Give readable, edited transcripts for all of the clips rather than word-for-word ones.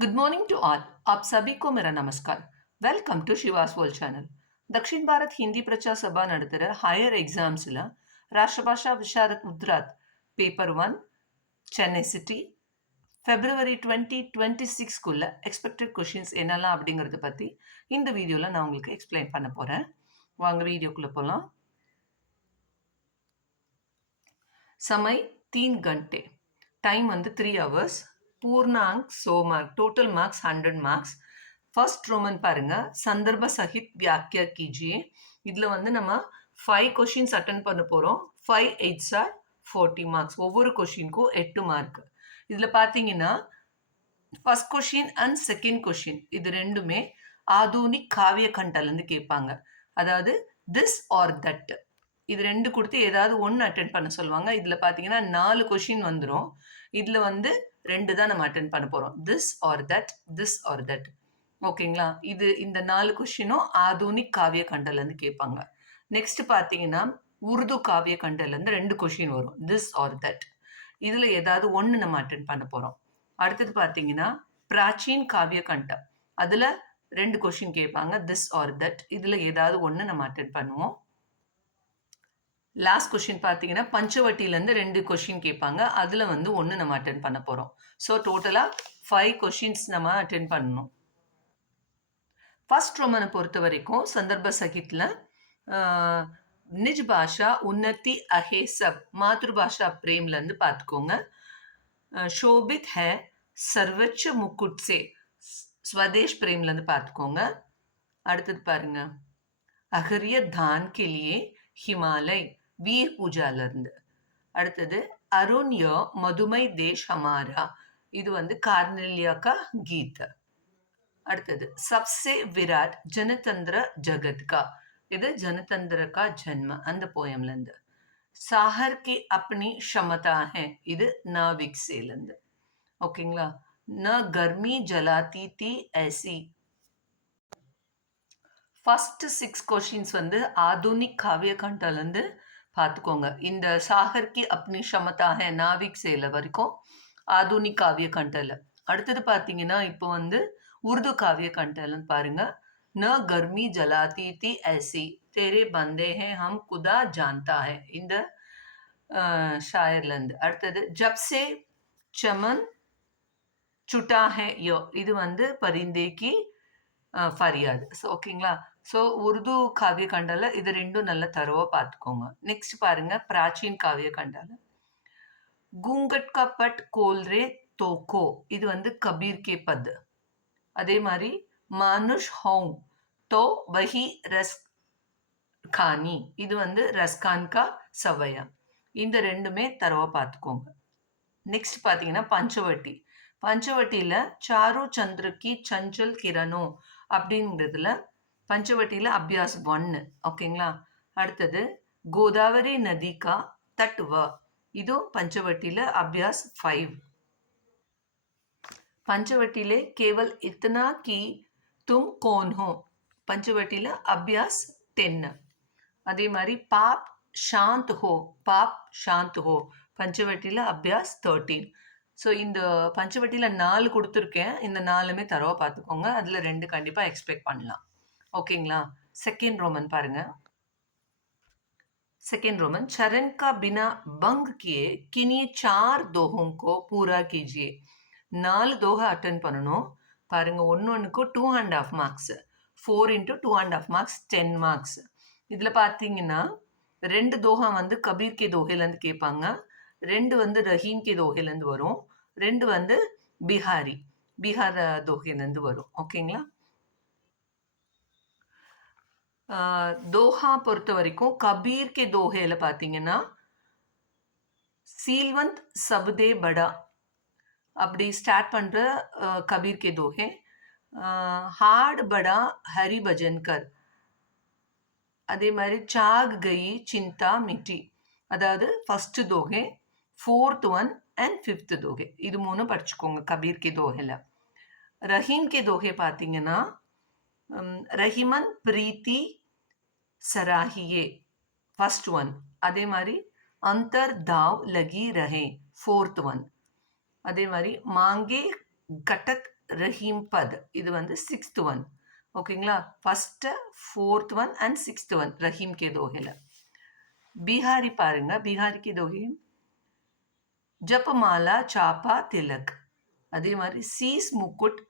Good morning to all. आप सभी को मेरा नमस्कार। Welcome to Shiva's world channel. Dakshin Bharat Hindi Prachar Sabha ನಡೆದರ ಹೈಯರ್ ಎಕ್ಸಾಮ್ಸ್ಲ ರಾಷ್ಟ್ರಭಾಷಾ ವಿಶಾರದ್ ಉದ್ರಾತ್ பேப்பர் 1 சென்னை சிட்டி ஃபெப்ரவரி 2026க்குள்ள எக்ஸ்பெக்டட் கொஷின்ஸ் என்னெல்லாம் அப்படிங்கிறத பற்றி இந்த வீடியோவில் நான் உங்களுக்கு எக்ஸ்பிளைன் பண்ண போகிறேன். வாங்க வீடியோக்குள்ளே போகலாம். समय 3 घंटे, टाइम வந்து 3 hours, पूर्णांक 100 mark, total marks 100 marks. First Roman பாருங்க, சந்தர்ப்ப சகித் வியாக்கியா कीजिए. இதில் வந்து நம்ம 5 கொஷின்ஸ் அட்டன் பண்ண போகிறோம். 5 8s are 40 மார்க்ஸ். ஒவ்வொரு கொஷினுக்கும் 8 மார்க். இதில் பார்த்தீங்கன்னா first question and second question இது ரெண்டுமே ஆதுனிக் காவிய கண்டலேருந்து கேட்பாங்க. அதாவது திஸ் ஆர் தட் இது ரெண்டு கொடுத்து ஏதாவது ஒன்று அட்டென்ட் பண்ண சொல்லுவாங்க. இதில் பார்த்தீங்கன்னா 4 கொஷின் வந்துடும். இதில் வந்து 2 தான் நம்ம அட்டென்ட் பண்ண போகிறோம். This are that, this are that. ஓகேங்களா? இந்த 4 கொஷினும் ஆதுனிக் காவிய கண்டலேருந்து கேட்பாங்க. நெக்ஸ்ட் பார்த்தீங்கன்னா உருது காவிய கண்டலேருந்து 2 கொஷின் வரும். This are that. இதில் ஏதாவது ஒன்று நம்ம அட்டென்ட் பண்ண போகிறோம். அடுத்தது பார்த்தீங்கன்னா பிராச்சீன் காவிய கண்டம், அதில் 2 கொஷின் கேட்பாங்க. This are that. இதில் ஏதாவது ஒன்று நம்ம அட்டென்ட் பண்ணுவோம். லாஸ்ட் கொஷின் பார்த்தீங்கன்னா பஞ்சவட்டியிலேருந்து 2 கொஷின் கேட்பாங்க. அதில் வந்து ஒன்று நம்ம அட்டென்ட் பண்ண போகிறோம். ஸோ டோட்டலாக 5 கொஷின்ஸ் நம்ம அட்டென்ட் பண்ணணும். ஃபர்ஸ்ட் ரோமனை பொறுத்த வரைக்கும் சந்தர்ப்ப சகித்தில் நிஜ் பாஷா உன்னதி அஹே சப், மாத்ருபாஷா பிரேம்லேருந்து பார்த்துக்கோங்க. ஷோபித் ஹே சர்வச்ச முக்குட் சே, ஸ்வதேஷ் பிரேம்லேருந்து பார்த்துக்கோங்க. அடுத்தது பாருங்க, அகரிய தான் கே லியே ஹிமாலய், வீர் பூஜாலேருந்து. அடுத்தது அருண்ய மதுமை தேஷ் ஹமாரா, இது வந்து கார்னெல்யா கா கீத். அடுத்தது சப்சே விராட் ஜனதந்திர ஜகத் கா, இது ஜனதந்திர கா ஜன்ம, அந்த போயம்லேருந்து. சாஹர் கி அப்னி ஷமதா ஹே, இது நாவிக் சேலேருந்து. ஓகேங்களா? ந கர்மி ஜலாத்தி தி ஐசி. ஃபர்ஸ்ட் 6 கொஷின்ஸ் வந்து ஆதுனிக் காவிய கண்டலேருந்து பார்த்துக்கோங்க. இந்த சாகர் கி அப்னி ஷமதா ஹே நாவிக் சேல வரைக்கும் ஆதுனிக் காவிய கண்டல. அடுத்தது பார்த்தீங்கன்னா இப்போ வந்து உருது காவிய கண்டலன்னு பாருங்க. ந கர்மி ஜலாத்தி தி ஐசி, தேரே பந்தே ஹே ஹம் குதா ஜான்தா ஹே, இந்த ஷாயர்லேருந்து. அடுத்தது ஜப்சே சமன் சுட்டா ஹே யோ, இது வந்து பரிந்தேக்கி ஃபரியாத். ஸோ ஓகேங்களா? ஸோ உருது காவிய கண்டால இது ரெண்டும் நல்ல தரவாக பார்த்துக்கோங்க. நெக்ஸ்ட் பாருங்க பிராச்சீன் காவிய கண்டால. கூங்கட் கா பட் கோல்ரே தோக்கோ, இது வந்து கபீர் கே பத். அதே மாதிரி மானுஷ் ஹோங் தோ வஹி ரஸ் கானி, இது வந்து ரஸ்கான் கா சவையா. இந்த ரெண்டுமே தரவாக பார்த்துக்கோங்க. நெக்ஸ்ட் பார்த்தீங்கன்னா பஞ்சவட்டி. பஞ்சவட்டியில் சாரு சந்திரக்கி சஞ்சல் கிரணோ அப்படிங்கிறதுல பஞ்சவட்டியில் அபியாஸ் 1. ஓகேங்களா? அடுத்தது கோதாவரி நதி கா தட் வ, இதுவும் பஞ்சவட்டியில் அபியாஸ் 5. பஞ்சவட்டியிலே கேவல் இத்தனா கி தும் கோன் ஹோ, பஞ்சவட்டியில் அபியாஸ் 10. அதே மாதிரி பாப் ஷாந்த் ஹோ, பாப் ஷாந்த் ஹோ, பஞ்சவட்டியில் அபியாஸ் 13. ஸோ இந்த பஞ்சவட்டியில் 4 கொடுத்துருக்கேன். இந்த 4மே தரவா பார்த்துக்கோங்க. அதில் 2 கண்டிப்பாக எக்ஸ்பெக்ட் பண்ணலாம். ஓகேங்களா? செகண்ட் ரோமன் பாருங்க. सेकेंड रोमन चरण का बिना भंग किए किन्हीं 4 दोहों को पूरा कीजिए. 4 दोहा अटेंड பண்ணணும். பாருங்க, ஒன்னொன்னுக்கு 2.5 மார்க்ஸ். 4 into 2.5 marks 10 marks. இதில் பார்த்தீங்கன்னா 2 தோஹா வந்து கபீர் கே தோஹேலேருந்து கேட்பாங்க. 2 வந்து ரஹீம் கே தோஹேலேருந்து வரும். 2 வந்து பிஹார் தோஹேலேருந்து வரும். ஓகேங்களா? தோஹா பொறுத்த வரைக்கும் கபீர் கே தோஹேல பார்த்தீங்கன்னா சீல்வந்த் சப்தே படா அப்படி ஸ்டார்ட் பண்ணுற கபீர் கே தோஹே. ஹார்ட் படா ஹரி பஜன்கர், அதே மாதிரி சாக் கயி சிந்தா மிட்டி, அதாவது ஃபஸ்ட்டு தோஹே, 4th ஒன் அண்ட் 5th தோஹே, இது 3 படிச்சுக்கோங்க கபீர் கே தோஹேல. ரஹீம் கே தோஹே பார்த்தீங்கன்னா ரஹிமன் பிரீத்தி சராஹியே, ஃபர்ஸ்ட் ஒன். அதே மாதிரி अंतर दाव लगी रहे, 4th ஒன். அதே மாதிரி மாங்கே கட்டக் ரஹீம் பத். இது வந்து 6th ஒன். ஓகேங்களா? First, 4th one and 6th one Rahim கே தோஹைல. பிஹாரி பாருங்க. பிஹாரி கே தோஹை ஜபமாலா சாப்பா திலக். அதே மாதிரி சீஸ் முக்குட்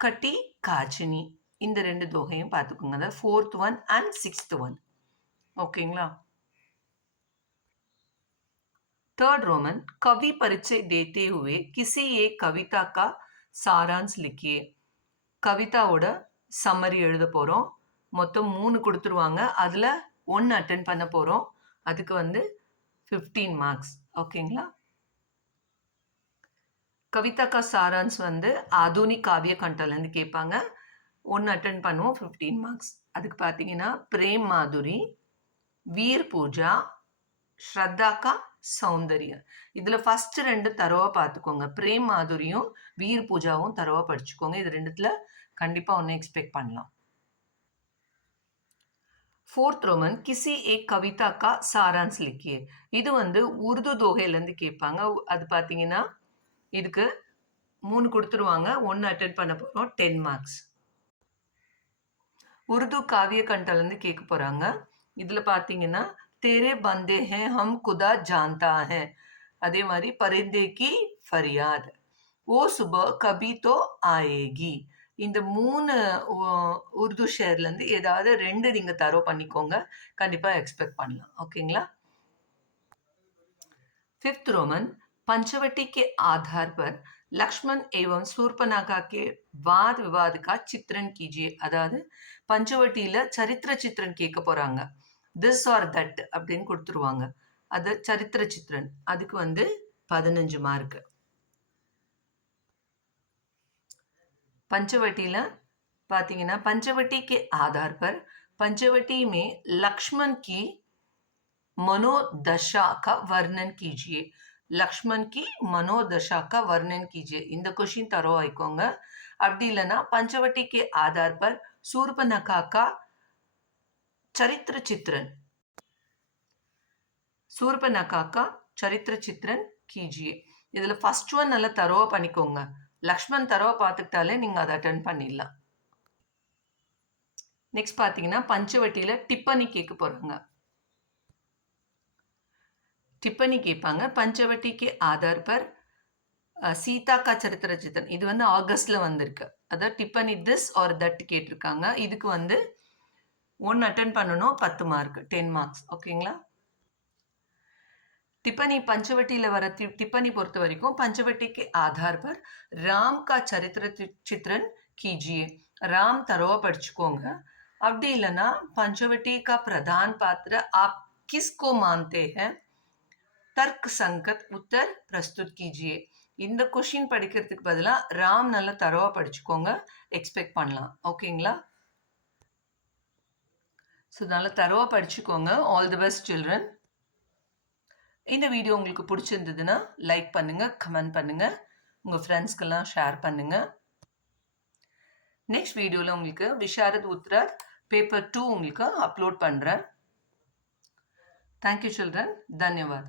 கட்டி காச்சினி. இந்த 2 தோகையும் பார்த்துக்கோங்க. அதாவது 4th one and 6th one. ஓகேங்களா? थर्ड रोमन कवि परिचय देते हुए किसी एक कविता का सारांश लिखिए. கவிதாவோட சம்மரி எழுத போகிறோம். மொத்தம் 3 கொடுத்துருவாங்க. அதில் 1 அட்டென்ட் பண்ண போகிறோம். அதுக்கு வந்து 15 மார்க்ஸ். ஓகேங்களா? கவிதா கா சாரான்ஸ் வந்து ஆதுனிக் காவிய கண்டலேருந்து கேட்பாங்க. 1 அட்டென்ட் பண்ணுவோம். 15 மார்க்ஸ். அதுக்கு பார்த்தீங்கன்னா பிரேம் மாதுரி, வீர் பூஜா, ஸ்ரத்தா கா சௌந்தர்யா. இதில் ஃபஸ்ட்டு 2 தரோவா பார்த்துக்கோங்க. பிரேம் மாதுரியும் வீர் பூஜாவும் தரோவா படிச்சுக்கோங்க. இது 2த்துல கண்டிப்பாக ஒன்று எக்ஸ்பெக்ட் பண்ணலாம். 4th रोमन किसी एक कविता का सारांश लिखिए. இது வந்து உருது தோகையிலேருந்து கேட்பாங்க. அது பார்த்தீங்கன்னா இதுக்கு 3 கொடுத்துருவாங்க. 1 அட்டென்ட் பண்ண போகிறோம். 10 மார்க்ஸ். உருது காவிய கண்டலேருந்து கேட்க போகிறாங்க. இதில் பார்த்தீங்கன்னா तेरे बंदे हैं हम खुदा जानता है. அதே மாதிரி परिंदे की फरियाद, वो सुबह कभी तो आएगी. இந்த 3 உருது ஷேர்லேருந்து ஏதாவது 2 நீங்கள் தரோ பண்ணிக்கோங்க. கண்டிப்பாக எக்ஸ்பெக்ட் பண்ணலாம். ஓகேங்களா? 5th रोमन पंचवटी के आधार पर लक्ष्मण एवं शूर्पणखा के वाद विवाद का चित्रण कीजिए. அதாவது பஞ்சவட்டியில் சரித்திர சித்திரன் கேட்க போகிறாங்க. திஸ் ஆர் தட் அப்படின்னு கொடுத்துருவாங்க. அது சரித்திர சித்திரன். அதுக்கு வந்து 15 மார்க். पंचवटीला பார்த்தீங்கன்னா पंचवटी के आधार पर पंचवटी में लक्ष्मण की मनोदशा का वर्णन कीजिए. लक्ष्मण की मनोदशा का वर्णन कीजिए. இந்த क्वेश्चन தரோ ஆயிக்கோங்க. அப்படி இல்லைன்னா पंचवटी के आधार पर शूर्पणखा का चरित्र चित्रण, शूर्पणखा का चरित्र चित्रण कीजिए. இதில் ஃபர்ஸ்ட் ஒன் நல்லா தரோவா பண்ணிக்கோங்க. லக்ஷ்மண் தரோவா பார்த்துக்கிட்டாலே நீங்கள் அதை அட்டென்ட் பண்ணிடலாம். நெக்ஸ்ட் பார்த்தீங்கன்னா பஞ்சவட்டியில் டிப்பனி கேட்க போகிறாங்க. டிப்பனி கேட்பாங்க. பஞ்சவட்டிக்கு ஆதார் பர் சீதா கா சரித்திர சித்திரன். இது வந்து ஆகஸ்டில் வந்திருக்கு. அதாவது டிப்பனி திஸ் ஆர் தட் கேட்டிருக்காங்க. இதுக்கு வந்து 1 அட்டென்ட் பண்ணணும். 10 மார்க், 10 மார்க்ஸ். ஓகேங்களா? टिप्पणी पंचवटी वर टिप्पणी பொறுத்த வரைக்கும் पंचवटी के आधार पर राम का चरित्र चित्रण कीजिए. राम तरोवा படிச்சுக்கோங்க. அப்படி இல்லைன்னா पंचवटी का प्रधान पात्र आप किसको मानते हैं, तर्क संगत उत्तर प्रस्तुत कीजिए. இந்த क्वेश्चन படிக்கிறதுக்கு பதிலா ராம் நல்ல தரோவா படிச்சுக்கோங்க. எக்ஸ்பெக்ட் பண்ணலாம். ஓகேங்களா? ஸோ நல்ல தரோவா படிச்சுக்கோங்க. All the best children. இந்த வீடியோ உங்களுக்கு பிடிச்சிருந்ததுன்னா லைக் பண்ணுங்கள், கமெண்ட் பண்ணுங்கள், உங்கள் ஃப்ரெண்ட்ஸ்க்கெல்லாம் ஷேர் பண்ணுங்கள். நெக்ஸ்ட் வீடியோவில் உங்களுக்கு விஷாரத் உத்ராத் பேப்பர் 2 உங்களுக்கு அப்லோட் பண்ணுறேன். Thank you children. தன்யவாத்.